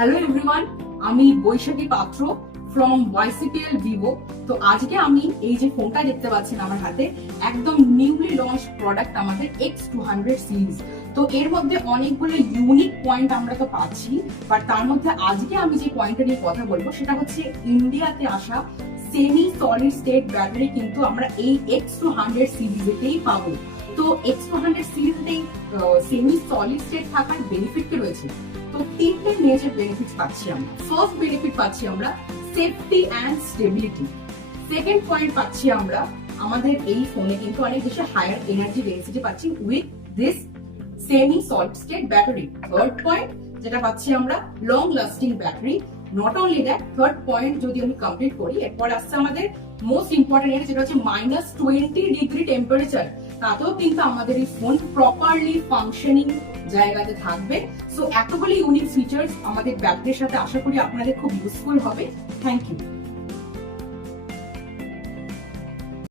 Hello everyone, আমি বৈশাখী পাত্র from YCPL Vivo. তো আজকে আমি এই যে ফোনটা দেখতে পাচ্ছেন আমার হাতে, একদম নিউলি লঞ্চ প্রোডাক্ট আমাদের X200 সিরিজ। তো এর মধ্যে অনেকগুলো ইউনিক পয়েন্ট আমরা তো পাচ্ছি, বাট তার মধ্যে আজকে আমি যে পয়েন্টটা নিয়ে কথা বলবো সেটা হচ্ছে ইন্ডিয়াতে আসা সেমি সলিড স্টেট ব্যাটারি কিন্তু আমরা এই X200 সিরিজেতেই পাবো। তো X200 সিরিজেতেই সেমি সলিড স্টেট থাকার বেনিফিট কি রয়েছে? তো তিনটে মেজর বেনিফিট পাচ্ছি আমরা। ফার্স্ট বেনিফিট পাচ্ছি আমরা safety and stability. Second point পাচ্ছি আমরা আমাদের এই ফোনে কিন্তু অনেক বেশি হায়ার এনার্জি ডেন্সিটি পাচ্ছি with this semi solid state battery. Third point যেটা পাচ্ছি আমরা long lasting battery. Not only that, third point যদি আমি কমপ্লিট করি, এরপর আসছে আমাদের মোস্ট ইম্পর্টেন্ট যেটা হচ্ছে -20 ডিগ্রি টেম্পারেচার। তাতেও কিন্তু আমাদের এই ফোন প্রপারলি ফাংশনিং জায়গাতে থাকবে। সো এতগুলি ইউনিক ফিচার্স আমাদের ব্যাটারির সাথে আশা করি আপনাদের খুব ইউজফুল হবে। Thank you.